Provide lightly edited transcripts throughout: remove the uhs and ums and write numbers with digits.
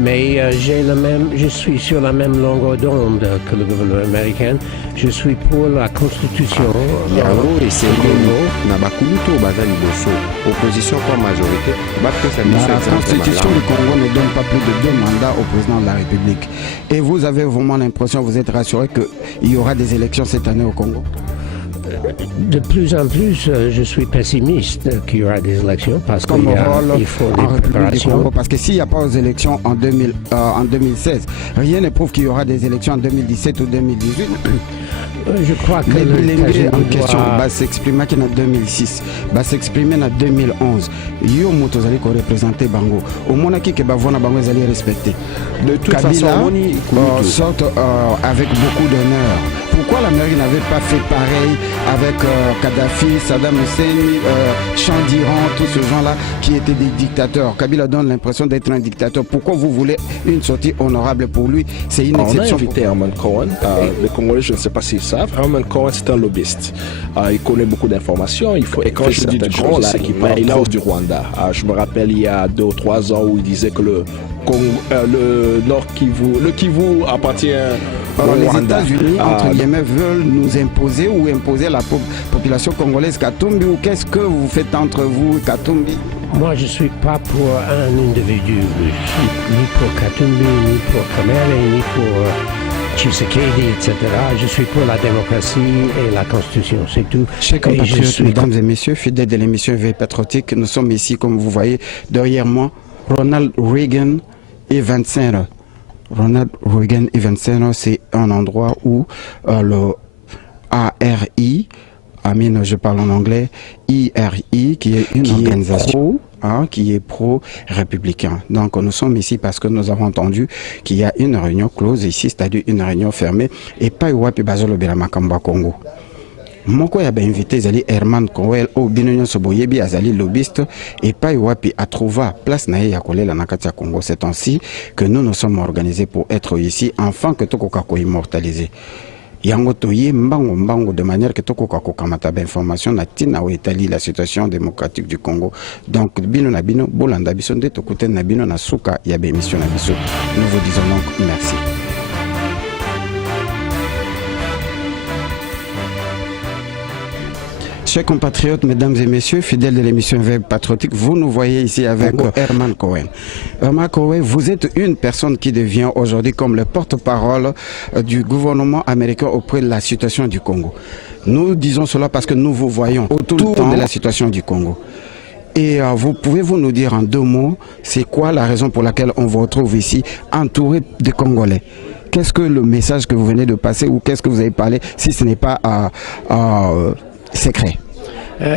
mais je suis sur la même longueur d'onde que le gouvernement américain. Je suis pour la Constitution et opposition comme majorité. La Constitution du Congo ne donne pas plus de 2 mandats au président de la République. Et vous avez vraiment l'impression, vous êtes rassuré qu'il y aura des élections cette année au Congo? De plus en plus, je suis pessimiste qu'il y aura des élections parce qu'il faut des préparations. Parce que s'il n'y a pas aux élections en 2016, rien ne prouve qu'il y aura des élections en 2017 ou 2018. Je crois que les en question va s'exprimer en 2006, va s'exprimer en 2011. Yo moto zali ko représenter Bango. Au moins qui que bavona Bango zali respecter. De toute façon, sorte avec beaucoup d'honneur. Pourquoi l'Amérique n'avait pas fait pareil avec Kadhafi, Saddam Hussein, Chandiran, tous ces gens-là qui étaient des dictateurs? Kabila donne l'impression d'être un dictateur. Pourquoi vous voulez une sortie honorable pour lui? C'est une exception. On a invité Herman Cohen. Les Congolais, je ne sais pas s'ils savent. Herman Cohen, c'est un lobbyiste. Il connaît beaucoup d'informations. Il faut écrire certaines choses là, qui parlent du Rwanda. Je me rappelle il y a 2 ou 3 ans où il disait que le Nord Kivu, le Kivu appartient les États-Unis, entre guillemets, veulent nous imposer ou imposer la population congolaise Katumbi, ou qu'est-ce que vous faites entre vous, Katumbi? Moi, je ne suis pas pour un individu. Je suis ni pour Katumbi, ni pour Kamere, ni pour Tshisekedi, etc. Je suis pour la démocratie et la Constitution, c'est tout. Chers compatriotes, mesdames et messieurs, fidèles de l'émission Veille Patriotique, nous sommes ici, comme vous voyez, derrière moi, Ronald Reagan et Vincent. Ronald Reagan Event Center, c'est un endroit où le ARI, je parle en anglais, IRI, qui est une organisation qui est pro-républicain. Donc nous sommes ici parce que nous avons entendu qu'il y a une réunion close ici, c'est-à-dire une réunion fermée, et pas Iwapi Bazolo Belamakamba Congo. Moko ya invité Zali Herman Cohen au Binonion Soboyebi Azali lobbyiste et pas Iwapi a trouvé place nae ya kolela na kati ya Congo. C'est ainsi que nous sommes organisés pour être ici afin que tokoka ko immortaliser. Yango toye mbango de manière que tokoka ko kamata ba information na tina o etali la situation démocratique du Congo. Donc bino na bino bolanda biso nde tokute na bino na suka ya ba émission na biso. Nous vous disons donc merci. Chers compatriotes, mesdames et messieurs, fidèles de l'émission Veille Patriotique, vous nous voyez ici avec Herman Cohen. Herman Cohen, vous êtes une personne qui devient aujourd'hui comme le porte-parole du gouvernement américain auprès de la situation du Congo. Nous disons cela parce que nous vous voyons autour de la situation du Congo. Et pouvez-vous nous dire en 2 mots, c'est quoi la raison pour laquelle on vous retrouve ici entouré de Congolais? Qu'est-ce que le message que vous venez de passer ou qu'est-ce que vous avez parlé si ce n'est pas secret?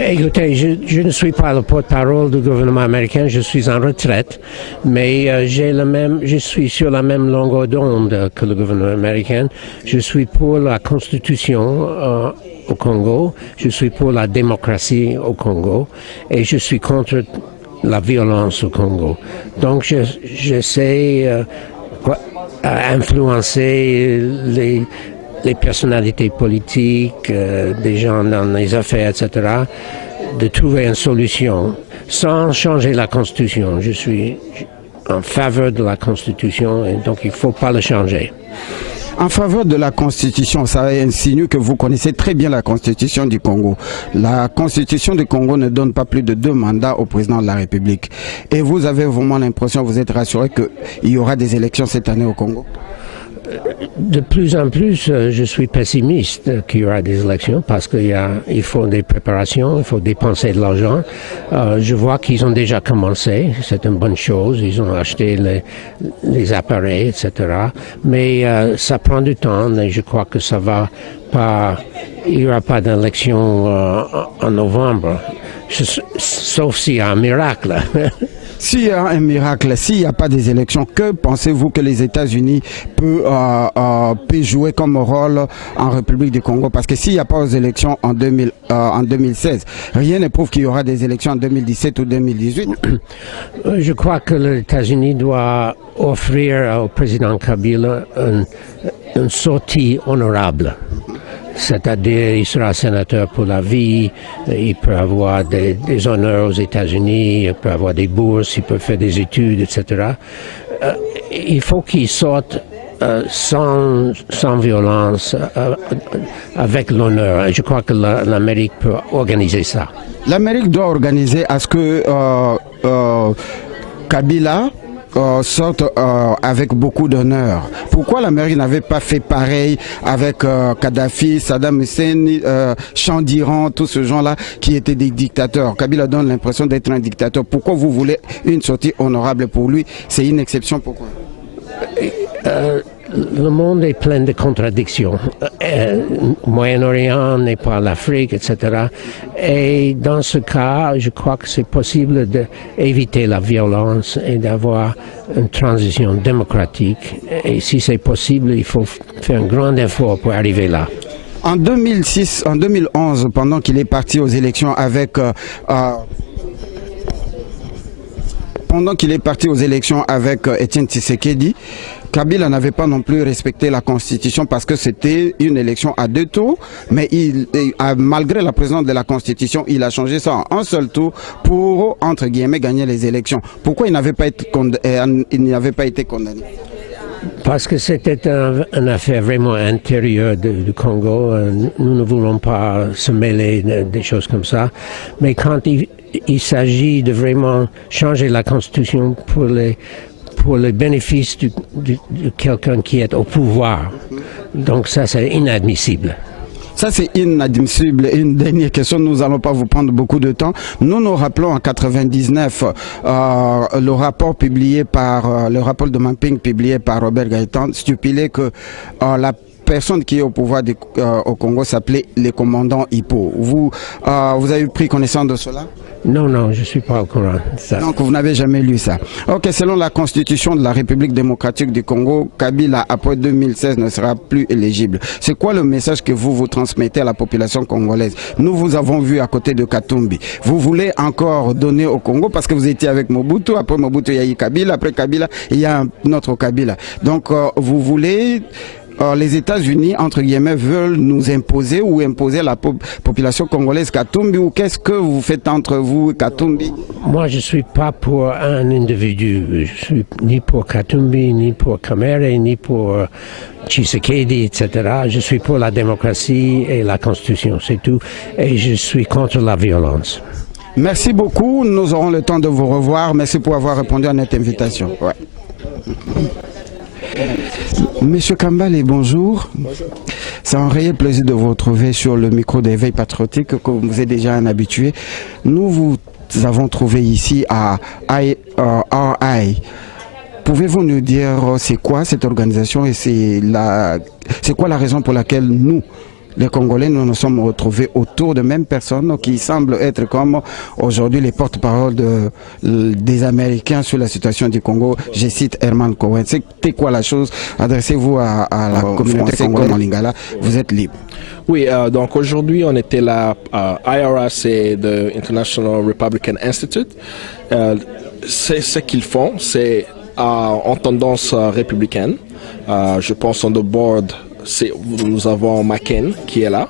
Écoutez, je ne suis pas le porte-parole du gouvernement américain, je suis en retraite, mais je suis sur la même longueur d'onde que le gouvernement américain. Je suis pour la Constitution au Congo, je suis pour la démocratie au Congo et je suis contre la violence au Congo. Donc j'essaie d'influencer les personnalités politiques, des gens dans les affaires, etc., de trouver une solution sans changer la Constitution. Je suis en faveur de la Constitution et donc il ne faut pas le changer. En faveur de la Constitution, ça insinue que vous connaissez très bien la Constitution du Congo. La Constitution du Congo ne donne pas plus de 2 mandats au président de la République. Et vous avez vraiment l'impression, vous êtes rassuré qu'il y aura des élections cette année au Congo? De plus en plus, je suis pessimiste qu'il y aura des élections parce qu'il faut des préparations, il faut dépenser de l'argent. Je vois qu'ils ont déjà commencé, c'est une bonne chose, ils ont acheté les appareils, etc. Mais ça prend du temps et je crois que ça va pas, il n'y aura pas d'élection en novembre, sauf s'il y a un miracle. S'il y a un miracle, s'il n'y a pas des élections, que pensez-vous que les États-Unis peuvent jouer comme rôle en République du Congo? Parce que s'il n'y a pas aux élections en 2016, rien ne prouve qu'il y aura des élections en 2017 ou 2018. Je crois que les États-Unis doivent offrir au président Kabila une sortie honorable. C'est-à-dire, il sera sénateur pour la vie, il peut avoir des honneurs aux États-Unis, il peut avoir des bourses, il peut faire des études, etc. il faut qu'ils sortent sans violence, avec l'honneur. Je crois que l'Amérique peut organiser ça. L'Amérique doit organiser à ce que Kabila sorte avec beaucoup d'honneur. Pourquoi l'Amérique n'avait pas fait pareil avec Kadhafi, Saddam Hussein, Chandiran, tous ces gens-là qui étaient des dictateurs? Kabila donne l'impression d'être un dictateur. Pourquoi vous voulez une sortie honorable pour lui? C'est une exception, pourquoi? Le monde est plein de contradictions. Moyen-Orient n'est pas l'Afrique, etc. Et dans ce cas, je crois que c'est possible d'éviter la violence et d'avoir une transition démocratique. Et si c'est possible, il faut faire un grand effort pour arriver là. En 2011, pendant qu'il est parti aux élections avec Etienne Tshisekedi, Kabila n'avait pas non plus respecté la Constitution parce que c'était une élection à 2 tours, mais malgré la présence de la Constitution, il a changé ça en un seul tour pour, entre guillemets, gagner les élections. Pourquoi il n'avait pas été condamné? Parce que c'était une affaire vraiment intérieure du Congo. Nous ne voulons pas se mêler des choses comme ça. Mais quand il s'agit de vraiment changer la Constitution pour le bénéfice de quelqu'un qui est au pouvoir, donc ça c'est inadmissible. Ça, c'est inadmissible. Une dernière question, nous n'allons pas vous prendre beaucoup de temps. Nous rappelons en 99 le rapport de Mapping publié par Robert Gaëtan stipulait que la personne qui est au pouvoir au Congo s'appelait les commandants Hippo. Vous avez pris connaissance de cela? Non, je ne suis pas au courant. Ça. Donc vous n'avez jamais lu ça. Ok, selon la constitution de la République démocratique du Congo, Kabila après 2016 ne sera plus éligible. C'est quoi le message que vous transmettez à la population congolaise? Nous vous avons vu à côté de Katumbi. Vous voulez encore donner au Congo parce que vous étiez avec Mobutu. Après Mobutu, il y a eu Kabila. Après Kabila, il y a un autre Kabila. Donc vous voulez... les États-Unis, entre guillemets, veulent nous imposer ou imposer la population congolaise Katumbi, ou qu'est-ce que vous faites entre vous et Katumbi? Moi, je ne suis pas pour un individu. Je ne suis ni pour Katumbi, ni pour Kamere, ni pour Tshisekedi, etc. Je suis pour la démocratie et la Constitution, c'est tout. Et je suis contre la violence. Merci beaucoup. Nous aurons le temps de vous revoir. Merci pour avoir répondu à notre invitation. Ouais. Monsieur Kambale, bonjour. Bonjour. C'est un réel plaisir de vous retrouver sur le micro d'Éveil Patriotique, comme vous êtes déjà un habitué. Nous vous avons trouvé ici à RI. Pouvez-vous nous dire c'est quoi cette organisation et c'est quoi la raison pour laquelle nous, les Congolais, nous nous sommes retrouvés autour de mêmes personnes qui semblent être comme aujourd'hui les porte-parole des Américains sur la situation du Congo. Je cite Herman Cohen. C'était quoi la chose? Adressez-vous à la communauté congolaise en Lingala. Vous êtes libre. Oui, donc aujourd'hui on était là. IRA, c'est the International Republican Institute. C'est ce qu'ils font, c'est en tendance républicaine. Je pense on the board. Nous avons McCain qui est là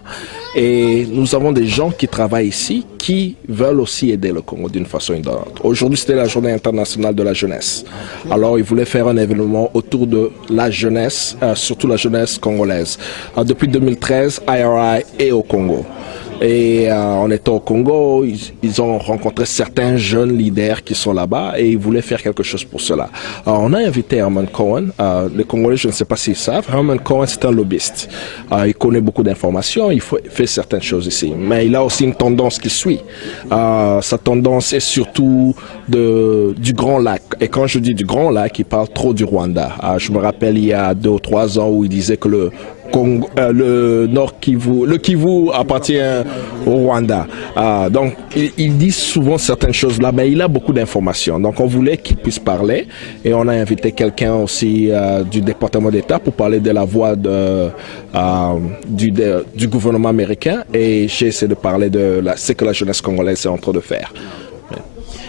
et nous avons des gens qui travaillent ici qui veulent aussi aider le Congo d'une façon ou d'une autre. Aujourd'hui, c'était la journée internationale de la jeunesse. Alors, ils voulaient faire un événement autour de la jeunesse, surtout la jeunesse congolaise. Depuis 2013, IRI est au Congo. Et en étant au Congo, ils ont rencontré certains jeunes leaders qui sont là-bas et ils voulaient faire quelque chose pour cela. Alors, on a invité Herman Cohen. Les Congolais, je ne sais pas s'ils savent, Herman Cohen, c'est un lobbyiste. Il connaît beaucoup d'informations, il fait certaines choses ici. Mais il a aussi une tendance qu'il suit. Sa tendance est surtout du Grand Lac. Et quand je dis du Grand Lac, il parle trop du Rwanda. Je me rappelle il y a 2 ou 3 ans où il disait que le Nord Kivu, le Kivu appartient au Rwanda. Donc, il dit souvent certaines choses là, mais il a beaucoup d'informations. Donc, on voulait qu'il puisse parler et on a invité quelqu'un aussi du département d'État pour parler de la voix du gouvernement américain et j'ai essayé de parler de ce que la jeunesse congolaise est en train de faire.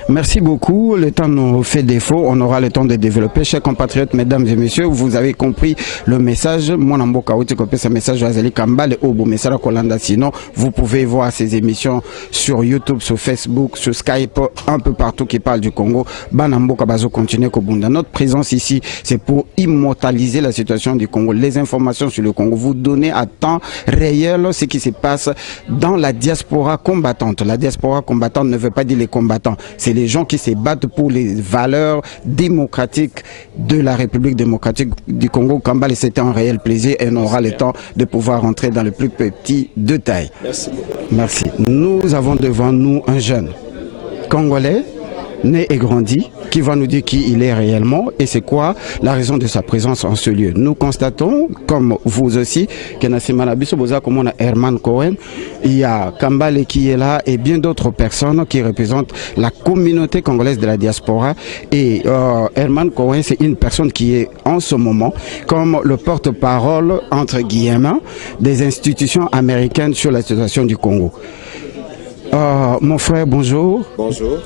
Merci beaucoup. Le temps nous fait défaut. On aura le temps de développer. Chers compatriotes, mesdames et messieurs, vous avez compris le message. Mon amboka outi kopé ce message Azali Kambale Obo Messala Kolanda. Sinon, vous pouvez voir ces émissions sur YouTube, sur Facebook, sur Skype, un peu partout qui parle du Congo. Banamboka Bazo continue Kobunda. Notre présence ici, c'est pour immortaliser la situation du Congo. Les informations sur le Congo, vous donner à temps réel ce qui se passe dans la diaspora combattante. La diaspora combattante ne veut pas dire les combattants, c'est les gens qui se battent pour les valeurs démocratiques de la République démocratique du Congo. Kambale, c'était un réel plaisir et on aura le temps de pouvoir rentrer dans le plus petit détail. Merci. Merci. Nous avons devant nous un jeune Congolais, né et grandi, qui va nous dire qui il est réellement et c'est quoi la raison de sa présence en ce lieu. Nous constatons, comme vous aussi, que Nassima Biso Boza, comme on a Herman Cohen, il y a Kambale qui est là et bien d'autres personnes qui représentent la communauté congolaise de la diaspora. Et Herman Cohen, c'est une personne qui est en ce moment comme le porte-parole, entre guillemets, des institutions américaines sur la situation du Congo. Mon frère, bonjour. Bonjour.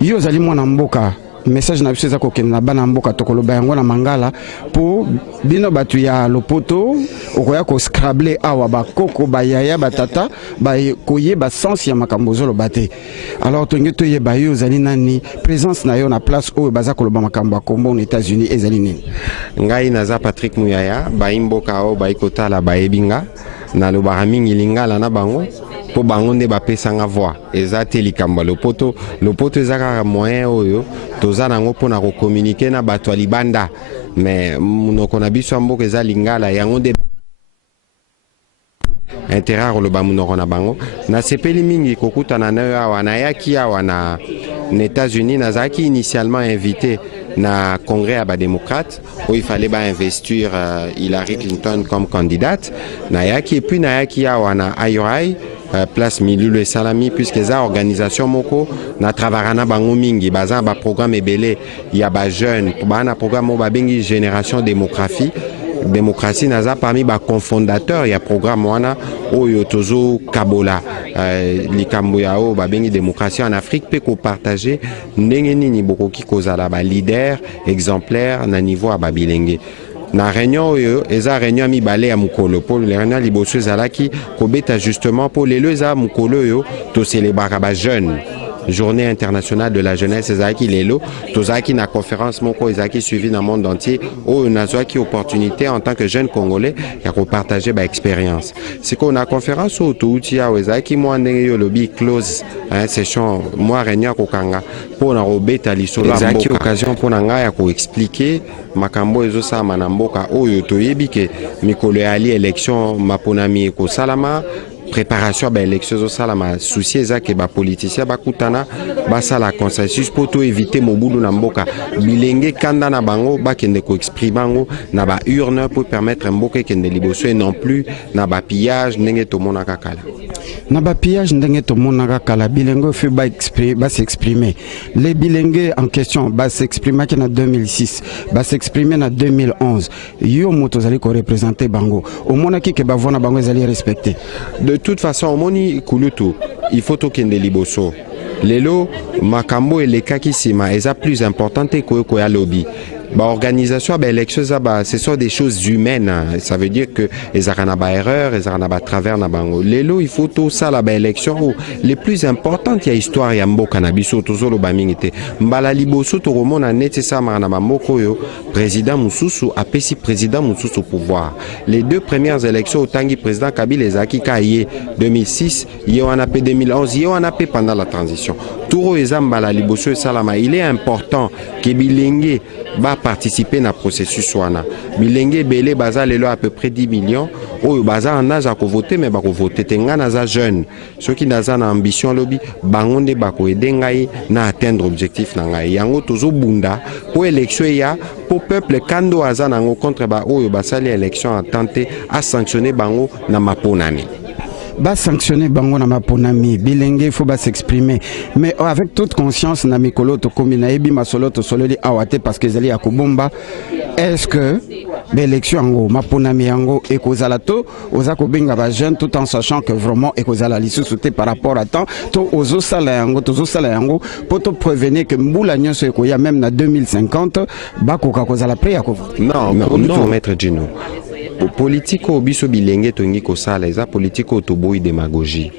Yo zali mwana mboka message na biso eza kokende na bana mboka tokoloba yango na mangala po bino batu ya lopoto okoya ko scrabler awa bakoko bayaya batata koyeba sens ya makambo ozoloba te. Alors tongi toyeba yo zali nani présence na yo na place oyo baza koloba makambo ya kombo aux États-Unis ezali nini? Ngai naza Patrick Muyaya baimboka o baikotala baebinga na lobaka mingi lingala na bango po bango nde bapesanga voix eza te likambo lopoto eza kaka moyen oyo toza nango mpona kokommunike na bato ya libanda mais monoko na biso ya mboka eza lingala yango nde intérêt koloba monoko na bango nasepeli mingi kokutana na yo awa nayaki awa na États-Unis nazalaki initialement invité na congrès à démocrate où il fallait investir Hillary Clinton comme candidate nayaki et puis nayaki awa na IOI place Milulu et Salami puisque les organisations moko na travaillana bango mingi baza ba programme ebele ya ba jeune ba programme ba bengi génération démocratie naza parmi ba cofondateur ya programme wana oyo tozo kabola likambo ya o ba bengi démocratie en Afrique pe ko partager ndenge nini bokoki kozala ba leader exemplaire na niveau ya babilenge. Na réunion oyo eza réunion mibale ya mukolo pour les réunions liboso ezalaki kobeta justement pour les eza mukolo oyo to célébrer ba jeune journée internationale de la jeunesse ezalaki lelo tozalaki na conférence moko ezalaki suivi dans le monde entier oyo nazwaki opportunité en tant que jeune congolais ya ko partager ba expérience c'est qu'on a conférence oyo touti ya ezalaki moi ndenge yo lobi close session moi réunion kokanga pona kobeta lisolo ezalaki occasion pona nga ya ko expliquer makambo ezosama na mboka oyo toyebi ke mikolo ya ali élection maponami ko salama préparation à l'élection au salama souci ezake ba politicien bakutana basala consensus pour tout éviter mobulu na mboka bilenge kanda na bango bakende ko exprimer ngo na ba urne pour permettre mboka kende liboso et non plus na ba pillage ndenge to mona kakala na ba pillage ndenge to mona kakala bilenge fait ba s'exprimer les bilenge en question ba s'exprimer en 2006 ba s'exprimer en 2011 yo moto zali ko représenter bango au mona ki ke ba vona bango zali respecter. De toute façon, au moni kulutu, il faut tokende liboso. Lelo makambo eleka kisima eza plus importante que ya lobby. Bah, organisation, bah, élection, ce sont des choses humaines. Ça veut dire que les arana erreur, les arana travers na bango. Lelo, il faut tout ça la élection. Les plus importantes, il y a histoire, il y a mbo cannabis, tout ça le bamingité. Mbala liboso to remona net ça marana moko yo. Président Moussousou a pesi président Moussousou pouvoir. Les deux premières élections au tangi président Kabila ezaki kaye 2006, il y en a 2011, il y en a pendant la transition. Touro ezambala liboso salama, il est important que bilingue va participer na processus wana. Bilenge belé baza lelo à peu près 10 millions. Oyo baza en âge à voter mais bako voter tenga naza jeune. Ceux qui naza na ambition lobby bangonde bako edengai na atteindre objectif na ngai. Yango tozo bunda pour élection ya pour peuple kando aza nango contre ba oyo basali élection a tenté à sanctionner bango na maponani. ba sanctionner bango na maponami bilenge faut ba s'exprimer mais avec toute conscience na mikolo to komina ebi masolo to sololi awate parce que zali akobomba est-ce que l'élection yango maponami yango ekozala to oza kobenga ba jeune tout en sachant que vraiment ekozala lisusu te par rapport à temps to ozo sala yango pour te prévenir que mbula nyonso ekoya même na 2050 bakoka kozala prêt à non maître Gino politique au biso bilenge tongi ko sala eza politique au toboyi démagogie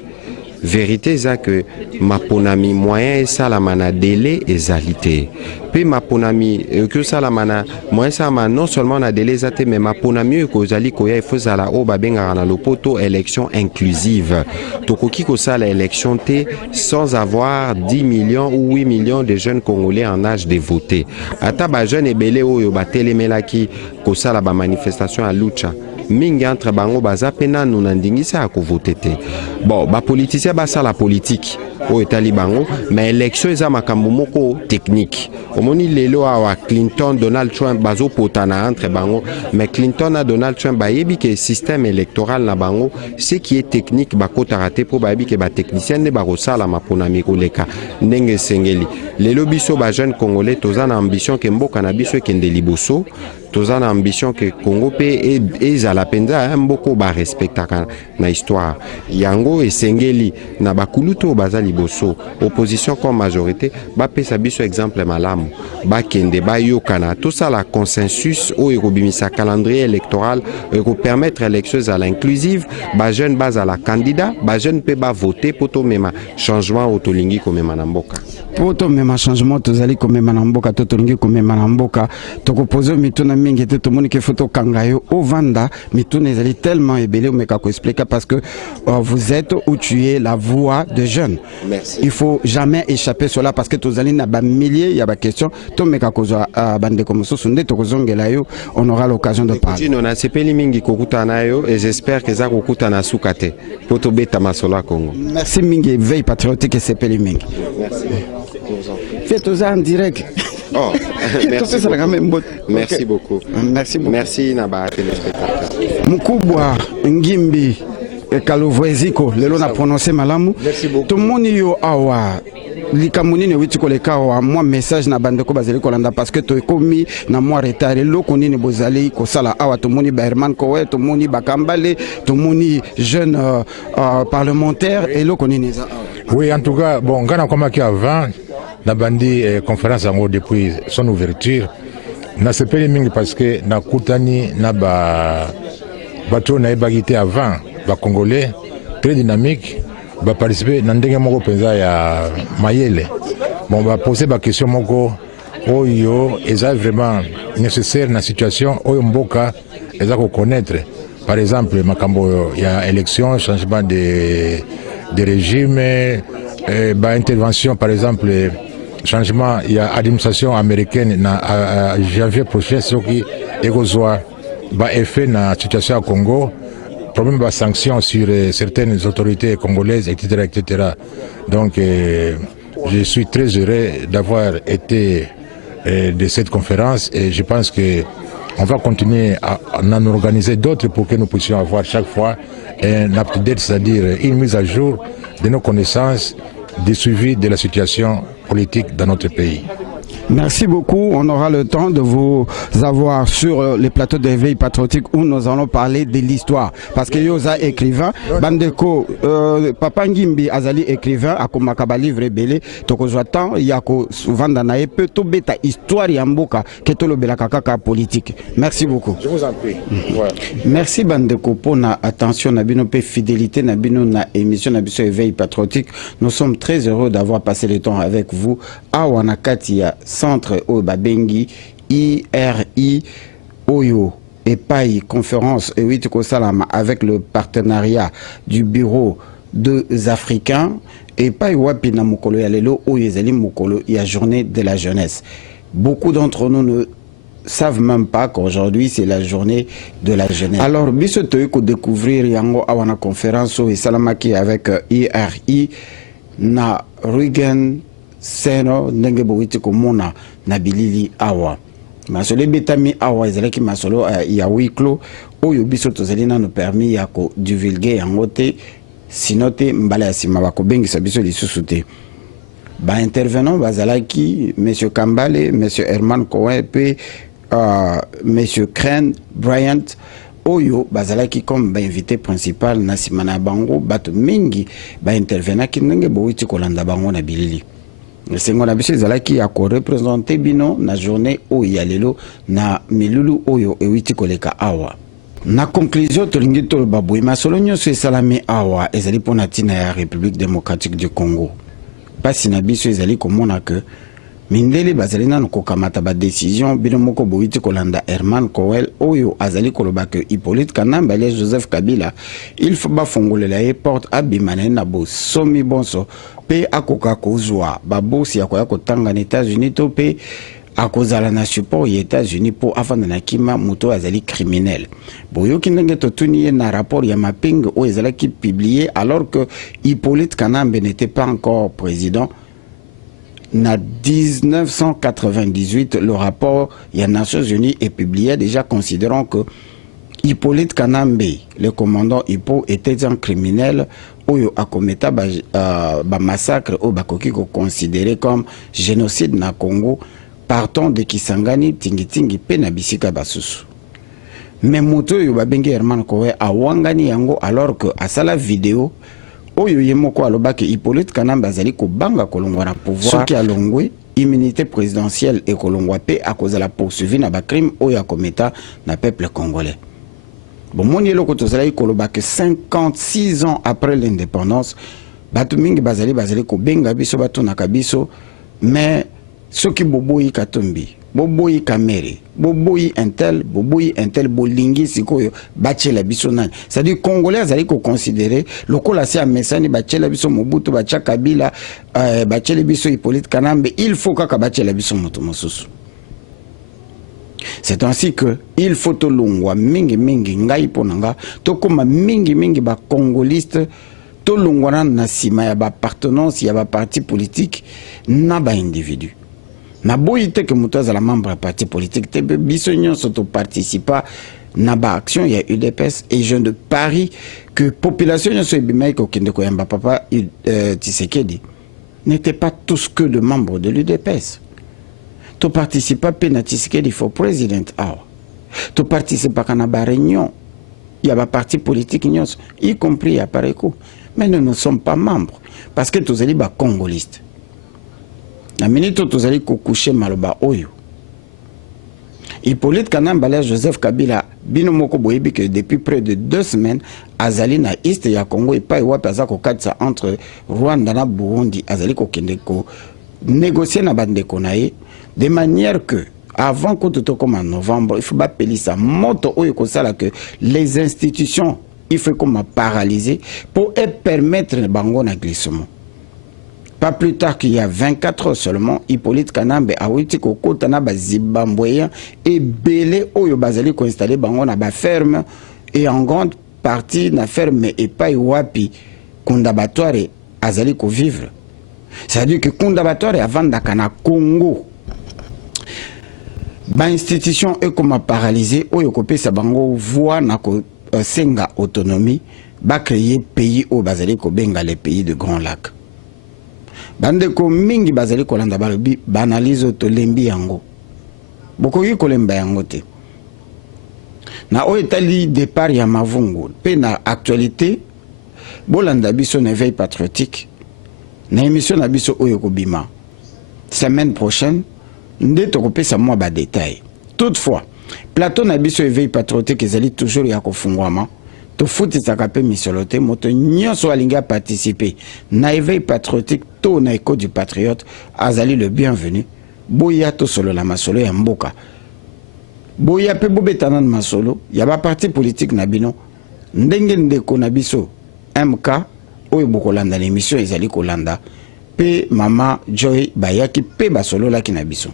vérité eza que maponami moyen esalama na délai ezali te mpe maponami ekosalama na moyen esalama non seulement na délai eza te mais maponami oyo ekozali koya efozala oyo babengaka na lopoto élection inclusive tokoki kosala élection te sans avoir 10 millions ou 8 millions de jeunes congolais en âge de voter ata bajeune ebele oyo batelemelaki kosala bamanifestation ya lucha mingi entre bango baza pe nanu na ndingisa ya kovote te bon bapoliticien basala politique oyo etali bango mais élection eza makambo moko technique omoni lelo awa Clinton Donald Trump bazopotana entre bango mais Clinton na Donald Trump bayebi ke système électoral na bango ce qui est technique bakotaka te po bayebi ke batechnicien nde bakosala maponami koleka ndenge esengeli lelo biso bajeune congolais toza na ambition ke mboka na biso ekende liboso toza na ambition que Congo pe ezala penza mboko ba respectaka na histoire yango esengeli na bakuluto baza liboso opposition comme majorité ba pesa biso exemple malamu ba kende ba yokana tout ça la consensus o ekobimisa calendrier électoral eko permettre élections à l'inclusive ba jeune base à la candidat ba jeune pe ba voter poto mema changement otolingi ko mema na mboka poto mema changement tozali ko mema na mboka totolingi ko mema na mboka tokopozo mituna mingi te tomoni ke photo kangayo au vanda mituna ezali tellement ebele omeka ko expliquer parce que vous êtes où tu es la voix de jeunes. Merci. Il faut jamais échapper cela parce que tozali na ba milliers il y a ba question tomeka ko bande comme sunde tokozongela yo on aura l'occasion de parler. On a sepeli mingi kokuta nayo et j'espère que ça kokuta na sukate poto beta masola Congo. Merci mingi veille patriotique et sepeli mingi. Merci. Faites en direct. Oh, merci beaucoup. Merci beaucoup. Merci beaucoup. Merci Naba téléspectateurs. Mukubwa Ngimbi Kalovweziko lelo na prononcer malamu. Merci beaucoup. Tout le monde yo awa likamuni ne witiko le kawa moi message na bandeko bazeli kolanda parce que to komi na moi retard loko nini bozali ko sala awa to moni Berman Kowe to moni Bakambale to moni jeune parlementaire et loko nini za. Oui, en tout cas, bon, ngana koma ki avant na bandi conférence yango depuis son ouverture na sepeli mingi parce que na kutani na bato na ebagité avant ba congolais très dynamique ba participer na ndenge moko penza ya mayele bon ba poser ba question moko oyo eza vraiment nécessaire na situation oyo mboka eza ko connaître par exemple makambo ya élection changement de régime ba intervention par exemple changement il y a administration américaine na janvier prochain ce qui ekozwa ba effet na situation à Congo problème de sanctions sur certaines autorités congolaises etc. Donc je suis très heureux d'avoir été de cette conférence et je pense que on va continuer à en organiser d'autres pour que nous puissions avoir chaque fois un up-to-date, c'est-à-dire une mise à jour de nos connaissances, du suivi de la situation politique dans notre pays. Merci beaucoup. On aura le temps de vous avoir sur les plateaux d'éveil patriotique où nous allons parler de l'histoire. Parce que Yosa écrivain, Bandeko, Papa Ngimbi Azali écrivain, Akomakaba livre belé, Tokozwatan, Yako Vandanae, Peto Beta histoire Yamboka, Ketolo Belakaka politique. Merci beaucoup. Je vous en prie. Ouais. Merci Bandeko pour na attention, Nabino P fidélité, Nabino na émission, Nabiso éveil patriotique. Nous sommes très heureux d'avoir passé le temps avec vous. Awanakatia. Centre Obabengi, IRI, Oyo, EPAI, conférence Ewitiko Salama avec le partenariat du bureau des Africains, EPAI Wapina Mukolo Yalelo, Oyezali Mukolo, il y a journée de la jeunesse. Beaucoup d'entre nous ne savent même pas qu'aujourd'hui c'est la journée de la jeunesse. Alors, bisotoyko découvrir Yango Awana conférence et Salamaki avec IRI, na Rugen, Seno ndenge bowiti komona na bilili awa masolo betami awa ezalaki masolo ya wiklo oyo biso tozali nanu permis ya ko divulguer yango te sino te mbala ya nsima bakobengisa biso lisusu te. Intervenant bazalaki M. Kambale, M. Herman Cohen pe M. Crane Bryant oyo bazalaki comme invité principal na nsima na bango bato mingi intervenaki ndenge bowiti kolanda bango na bilili. Sengo na biso ezalaki ya korepresente bino na journée oyo ya lelo na milulu oyo ewiti koleka awa. Na conclusion tolingi toloba boye masolo nyonso esalami awa ezali mpona ntina ya République démocratique du Congo. Pasi na biso ezali komona ke mindele bazali nanu kokamata ba décision bino moko boyiti kolanda Herman Cohen oyo azali koloba ke Hippolyte Kanambe alias Joseph Kabila il faut bafongolela ye porte abimane na bo somi bonso pe akoka kozwa babosi ya koya kotanga na États-Unis to pe akozala na support ya États-Unis po afanda na kima moto azali criminel. Boyoki ndenge totuni ye na rapport ya mapinga oyo ezalaki publié alors que Hippolyte Kanambe n'était pas encore président. En 1998, le rapport des Nations Unies est publié déjà considérant que Hippolyte Kanambe, le commandant Hippo, était un criminel ou a commis un massacre ou bakoki considéré comme génocide na Congo partant de Kisangani, Tingitingi, pe na bisika basusu. Mais moto yo babengi Herman Cohen a wangani yango alors que à la vidéo oyo yemoko alobaki Hippolyte Kanambe azali kobanga kolongwa na pouvoir soki alongwe immunité présidentielle et kolongwa pe à cause de la poursuivi na ba crime oyo akometa na peuple congolais. Bon moni eloko tozali kolobaki 56 ans après l'indépendance batu mingi bazali kobenga biso batu na kabiso mais soki boboyi katombi boboyi kamere boboyi intel bolingi sikoyo bachela biso nani c'est-à-dire congolais azali ko considérer lokola si amesani bachela biso Mobutu bacha Kabila bachela biso Hippolyte Kanambe il faut kaka bachela biso moto mosusu. C'est ainsi que il faut tolongwa mingi ngai ponanga tokoma mingi ba congoliste tolongwa na sima ya ba appartenance ya ba parti politique na ba individu. Na boyite que moutaza la membre du parti politique te biso nyonso to participa na ba action ya UDPS et je de parie que population nyonso ebimai ko kende ko yamba papa Tshisekedi n'était pas tous que de membres de l'UDPS. To participa pe na Tshisekedi for president hour. To participa kana ba réunion ya ba parti politique nyonso y compris à Pareco. Mais nous ne sommes pas membres parce que tous les ba congolistes. La minute où vous allez coucher maloba oyo. Hippolyte Kanambe alias Joseph Kabila bino moko boyebi que depuis près de 2 semaines azali na East ya Congo et pas wapi azako katsa entre Rwanda na Burundi azali ko kende ko négocier na bandeko na ye de manière que avant que tout comme en novembre il faut pas payer ça moto oyo ko sala que les institutions il faut comme paralyser pour permettre bango na glissement. Pas plus tard qu'il y a 24 heures seulement, Hippolyte Kanambe a ouiti kokota na ba Zimbabweyen et belé oyo bazali ko installer bango na ba ferme et en grande partie na ferme et pas wapi kondabatoire azali ko vivre. C'est-à-dire que kondabatoire avant d'akana Congo. Ba institution est comme paralysé oyo kopesa bango voix na ko senga autonomie ba créer pays au bazali ko benga les pays de Grand Lac. Bande ko mingi bazali kolanda balobi banalize to lembi yango bokoki kolemba yango te na o etali départ ya mavungu pe na actualité bolanda biso na veille patriotique na émission na biso oyo kobima semaine prochaine nde tokopesa mwa ba détail. Toutefois plateau na biso veille patriotique ezali toujours ya kofungwama to futi sakape misolote moto nyonso alinga participer na éveil patriotique to na écho du patriote azali le bienvenu boya to solo la masolo ya mboka boya pe bobetana na masolo ya ba parti politique na bino ndenge ndeko na biso MK oyo bokolanda l'émission ezali kolanda pe mama Joy bayaki pe basolo la ki na biso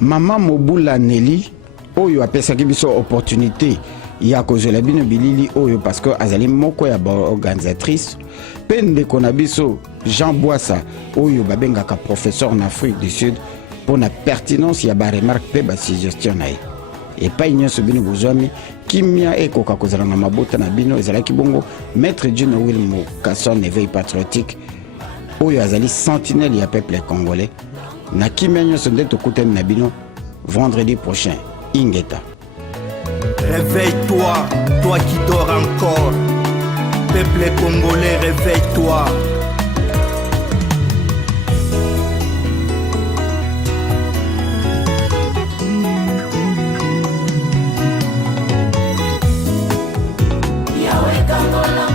mama Mobula Nelly oyo apesaki biso opportunité ya kozela bino bilili oyo parce que azali moko ya organisatrice pende konabiso Jean Boissa oyo babengaka professeur en Afrique du Sud pour la pertinence ya ba remarque pe ba suggestion na epai nyonso bino bozwami kimia ekoka kozala na mabota na bino ezalaki bongo maître John Will Mukasson éveil patriotique oyo azali sentinelle ya peuple congolais na kimia nyonso nde tokutani na bino vendredi prochain Ingeta. Réveille-toi, toi qui dors encore. Peuple congolais, réveille-toi. Yahweh Kangola.